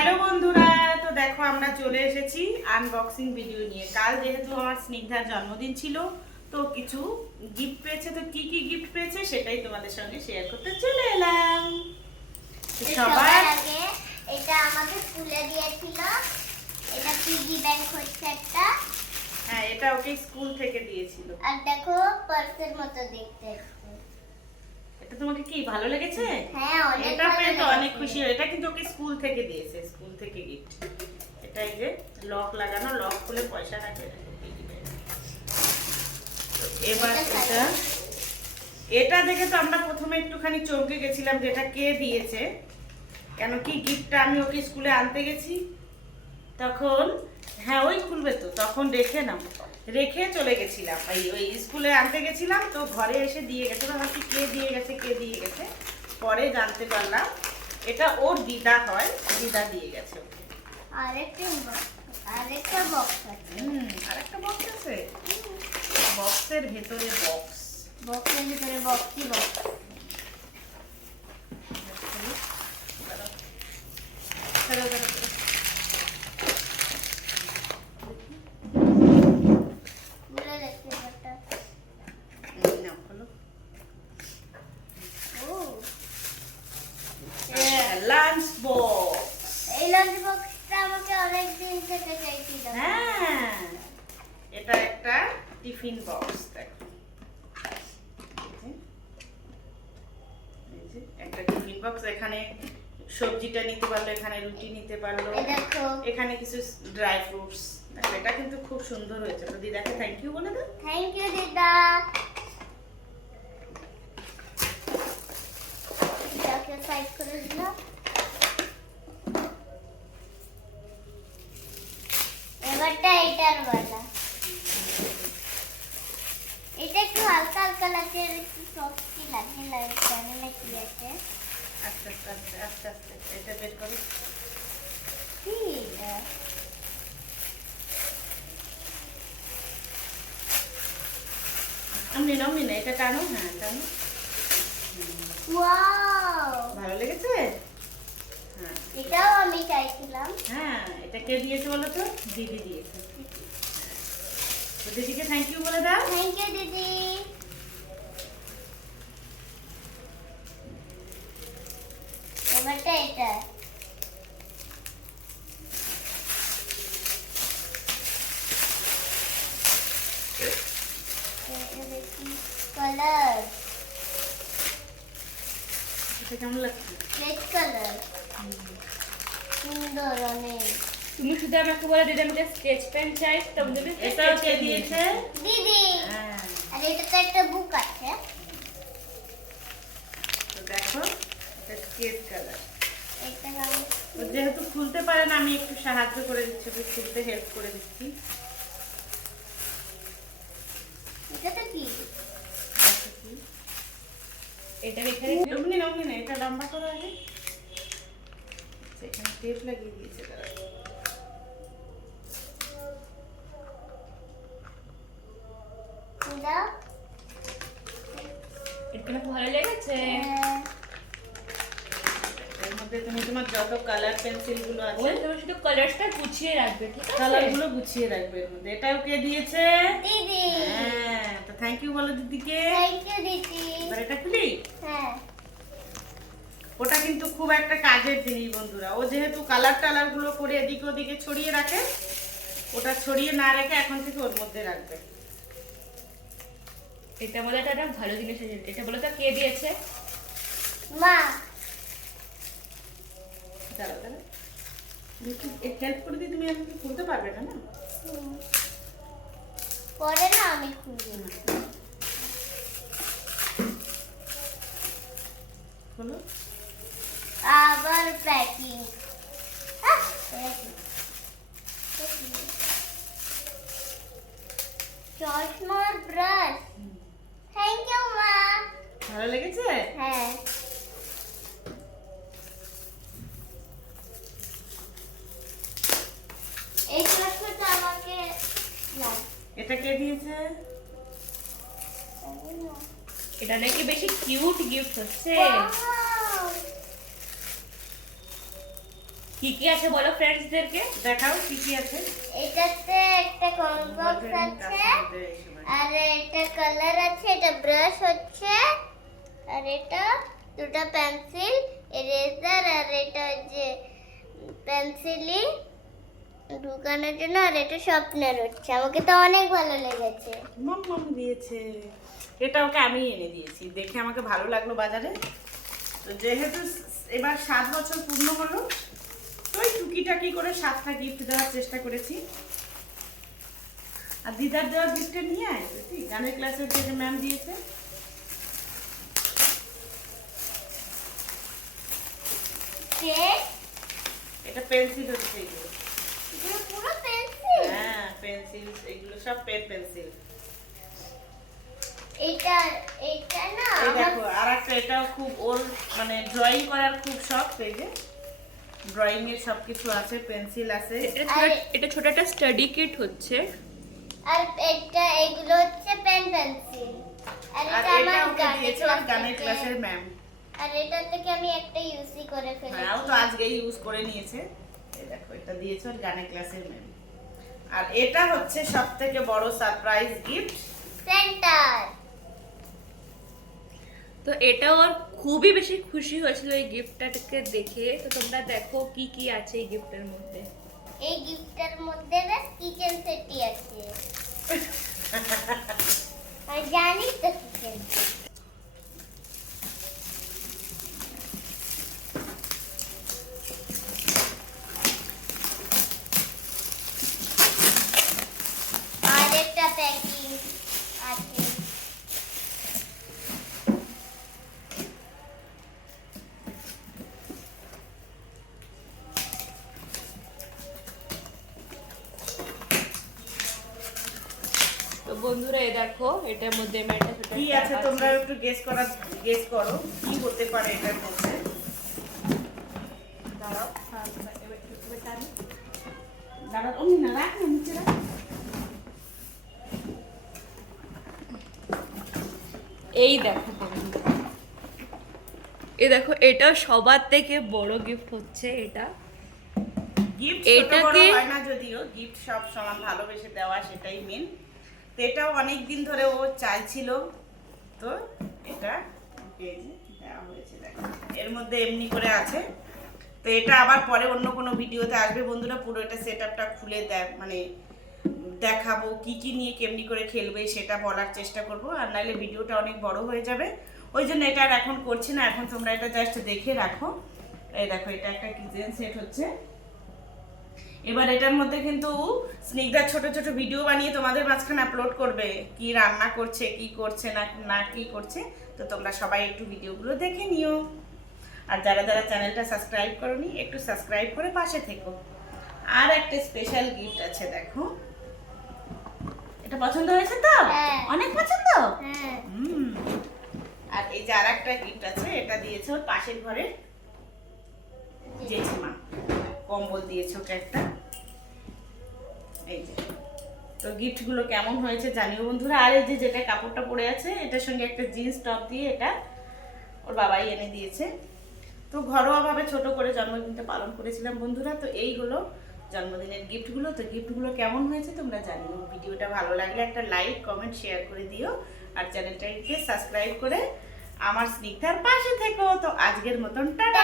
Hello বন্ধুরা, তো দেখো আমরা চলে এসেছি আনবক্সিং ভিডিও নিয়ে। কাল যেহেতু আমার স্নিগ্ধার জন্মদিন ছিল, তো কিছু গিফট পেয়েছে। তো কি কি গিফট পেয়েছে সেটাই তোমাদের সঙ্গে শেয়ার করতে চলে এলাম। সবার আগে এটা আমাকে স্কুলে দিয়েছিল। এটা পিগি ব্যাংক হচ্ছে একটা। হ্যাঁ, এটা ওকে স্কুল থেকে দিয়েছিল। আর দেখো পার্সের মতো দেখতে। এটা তোমাকে কি ভালো লেগেছে? হ্যাঁ, অনেক এটা ভালো পেয়ে তো লেগেছে। অনেক খুশি হই। এটা কিন্তু ওকে স্কুল থেকে দিয়েছে, স্কুল থেকে গিফট। এটা এই যে লক লাগানো, লক খুলে পয়সা রাখবে। এবার এটা দেখে তো আমরা প্রথমে একটুখানি চমকে গেছিলাম যে এটা কে দিয়েছে, কেন কি গিফটটা আমি ওকে স্কুলে আনতে গেছি তখন। হ্যাঁ, ওই খুলবে তো, তখন রেখে চলে গেছিলাম। ওই স্কুলে আনতে গেছিলাম, তো ঘরে এসে দিয়ে গেছে। ভাবছি কে দিয়ে গেছে, পরে জানতে পারলাম এটা ওর দিদা হয়, দিদা দিয়ে গেছে ওকে। আরেকটা বক্স আছে। আরেকটা বক্স আছে। বক্সের ভেতরে বক্সের ভিতরে বক্স কি বক্স? খুলে দেখতে একটা। ও, লাঞ্চ বক্স। এই লাঞ্চ বক্সটা আমাকে অনেক দিন থেকে চাইছিল। হ্যাঁ, এটা একটা টিফিন বক্স। দেখো, এই যে একটা টিফিন বক্স। এখানে সবজিটা নিতে পারলো, এখানে রুটি নিতে পারলো, দেখো এখানে কিছু ড্রাই ফ্রুটস। এটা কিন্তু খুব সুন্দর হয়েছে। তো দিদাকে থ্যাংক ইউ বলে দাও। থ্যাংক ইউ দিদা। এটাকে সাইড করে দিলাম। এবারটা এটার বেলা। এটা একটু হালকা হালকা লাগছে, একটু সফটি লাগে, জানি না কি আছে। আস্তে আস্তে আস্তে আস্তে আস্তে এটা বের করো। কি এটা? অমনি না, এটা টানো। হ্যাঁ, টানো। ওয়াও, ভালো লেগেছে? হ্যাঁ এটাও আমি চাইছিলাম। হ্যাঁ, এটা কে দিয়েছে বলো তো? দিদি দিয়েছে। তো দিদিকে থ্যাংক ইউ বলে দাও। থ্যাংক ইউ দিদি। এবারটা এটা। কালার এটা কেমন লাগছে? রেড কালার, সুন্দর অনেক। তুমি শুধু আমাকে বলে দিদি আমি স্কেচ পেন চাই, তোমাদের এটাও কে দিয়েছে? দিদি। হ্যাঁ, আর এটাতে একটা বুক আছে। তো দেখো, এটা স্কেচ কালার। এটা আমি ও যেহেতু খুলতে পারে না, আমি একটু সাহায্য করে দিচ্ছি, ওকে খুলতে হেল্প করে দিচ্ছি। এটাতে কি? দেখো কি? এটা এখানে অমনি না, এটা লম্বা করো আগে। আচ্ছা, এখানে টেপ লাগিয়ে দিয়েছে তারা। দাও। এটা ভালো লেগেছে। এর মধ্যে তুমি তোমার যত কালার পেন্সিল গুলো আছে, ওই তুমি শুধু কালারটা গুছিয়ে রাখবে, ঠিক আছে? কালার গুলো গুছিয়ে রাখবে এর মধ্যে। এটাও কে দিয়েছে? দিদি। হ্যাঁ, তো থ্যাংক ইউ বলো দিদিকে। থ্যাংক ইউ দিদি। এবার এটা খুলি। হ্যাঁ, ওটা কিন্তু খুব একটা কাজের জিনিস বন্ধুরা। ও যেহেতু কালার গুলো করে এদিকে ওদিকে ছড়িয়ে রাখে, ওটা ছড়িয়ে না রেখে এখন থেকে ওর মধ্যে রাখবে। এটা বলে একটা ভালো জিনিস আছে। এটা বলে তো কে দিয়েছে? মা। দাঁড়াও হেল্প করে দিই, তুমি আমাকে খুলতে পারবে না? পরে না আমি খুলবো। খোলো। আবার প্যাকিং। চশমার ব্রাশ। থ্যাংক ইউ মা। ভালো লেগেছে? হ্যাঁ, এই চশমাটা আমাকে নাও। এটা কে দিয়েছে? এটা নাকি বেশি কিউট গিফট হচ্ছে। Wow! কি কি আছে বলো ফ্রেন্ডসদেরকে। দেখাও কি কি আছে। এটাতে একটা কম্বক্স আছে, আর এটা কালার আছে, এটা ব্রাশ হচ্ছে, আর এটা দুটো পেন্সিল, এরেজার, আর এটা যে পেন্সিলি ঢুকানোর জন্য, আর এটা স্বপ্নের হচ্ছে। আমাকে তো অনেক ভালো লেগেছে। মাম দিয়েছে, এটা ওকে আমি এনে দিয়েছি, দেখে আমাকে ভালো লাগলো বাজারে। তো যেহেতু এবার 7 বছর পূর্ণ হলো, তো ওই টুকিটাকি করে 7টা গিফট দেওয়ার চেষ্টা করেছি। আর দিদার দেওয়া গিফটে নিয়ে আয় তো, ঠিক গানের ক্লাসের যে ম্যাম দিয়েছে। এটা পেন্সিল হচ্ছে, এগুলো এগুলো পুরো পেন্সিল। হ্যাঁ পেন্সিল, এগুলো সব পেন পেন্সিল। এটা এটা না এই আমার দেখো আর একটা, এটাও খুব ওর মানে ড্রয়িং করার খুব শখ, এই যে ড্রয়িং এর সবকিছু আছে, পেন্সিল আছে। এটা ছোট একটা স্টাডি কিট হচ্ছে। আর এটা এগুলো হচ্ছে পেন পেন্সিল। আর আর এটা এটা আমার ওকে দিয়েছে ওর গানের ক্লাসের ম্যাম। আর এটা থেকে আমি একটা ইউজই করে হ্যাঁ ও ফেলেছি। তো আজকেই ইউজ করে নিয়েছে। এই দেখো এটা দিয়েছে ওর গানের ক্লাসের ম্যাম। আর এটা হচ্ছে সবথেকে বড় সারপ্রাইজ গিফট, সেন্টার। তো এটা ওর খুবই বেশি খুশি হয়েছিল এই গিফটটাকে দেখে। তো তোমরা দেখো কি কি আছে এই গিফটের মধ্যে। এই গিফটের মধ্যে না কিচেন সেটই আছে। আমি জানি তো কিচেন সেট। আর একটা প্যাকিং আছে। তো বন্ধুরা এই দেখো এটার মধ্যে আমি একটা ছোট কি আছে তোমরা একটু গেস করো কি হতে পারে এটার মধ্যে। দাঁড়াও দাঁড়া অমনি না, রাখ না নিচে রাখ। এই দেখো বন্ধুরা, এই দেখো এটা সবার থেকে বড় গিফট হচ্ছে এটা। গিফট এটাকে এটাকে হয় না, যদিও গিফট সব সমান ভালোবেসে দেওয়া, সেটাই মেন। তো এটাও অনেক দিন ধরে ও চাইছিল, তো এটা ওকে এই যে দেওয়া হয়েছে। দেখো এর মধ্যে এমনি করে আছে। তো এটা আবার পরে অন্য কোনো ভিডিওতে আসবে বন্ধুরা, পুরো এটা সেটআপটা খুলে মানে দেখাবো কি কি নিয়ে কেমনি করে খেলবে সেটা বলার চেষ্টা করব। আর নাইলে ভিডিওটা অনেক বড় হয়ে যাবে, ওই জন্য এটা আর এখন করছি না। এখন তোমরা এটা জাস্ট দেখে রাখো। এই দেখো এটা একটা কিচেন সেট হচ্ছে। এবার এটার মধ্যে কিন্তু স্নিগ্ধার ছোট ছোট ভিডিও বানিয়ে তোমাদের মাঝখানে আপলোড করবে, কি রান্না করছে, কি করছে না না কি করছে। তো তোমরা সবাই একটু ভিডিওগুলো দেখে নিও। আর যারা যারা চ্যানেলটা সাবস্ক্রাইব করোনি একটু সাবস্ক্রাইব করে পাশে থেকো। আর একটা স্পেশাল গিফট আছে, দেখো এটা পছন্দ হয়েছে তো? হ্যাঁ। অনেক পছন্দ। হ্যাঁ। আর এই যে আর একটা গিফট আছে, এটা দিয়েছে ওর পাশের ঘরে জেঠিমা, কম্বল দিয়েছে ওকে একটা। এই যে তো গিফটগুলো কেমন হয়েছে জানিও বন্ধুরা। আর এই যে যেটা কাপড়টা পরে আছে, এটার সঙ্গে একটা জিন্স টপ দিয়ে এটা ওর বাবাই এনে দিয়েছে। তো ঘরোয়াভাবে ছোট করে জন্মদিনটা পালন করেছিলাম বন্ধুরা। তো এই হলো জন্মদিনের গিফটগুলো। তো গিফটগুলো কেমন হয়েছে তোমরা জানিও। ভিডিওটা ভালো লাগলে একটা লাইক কমেন্ট শেয়ার করে দিও। আর চ্যানেলটাকে সাবস্ক্রাইব করে আমার স্নিগ্ধার পাশে থেকো। তো আজকের মতন টাটা।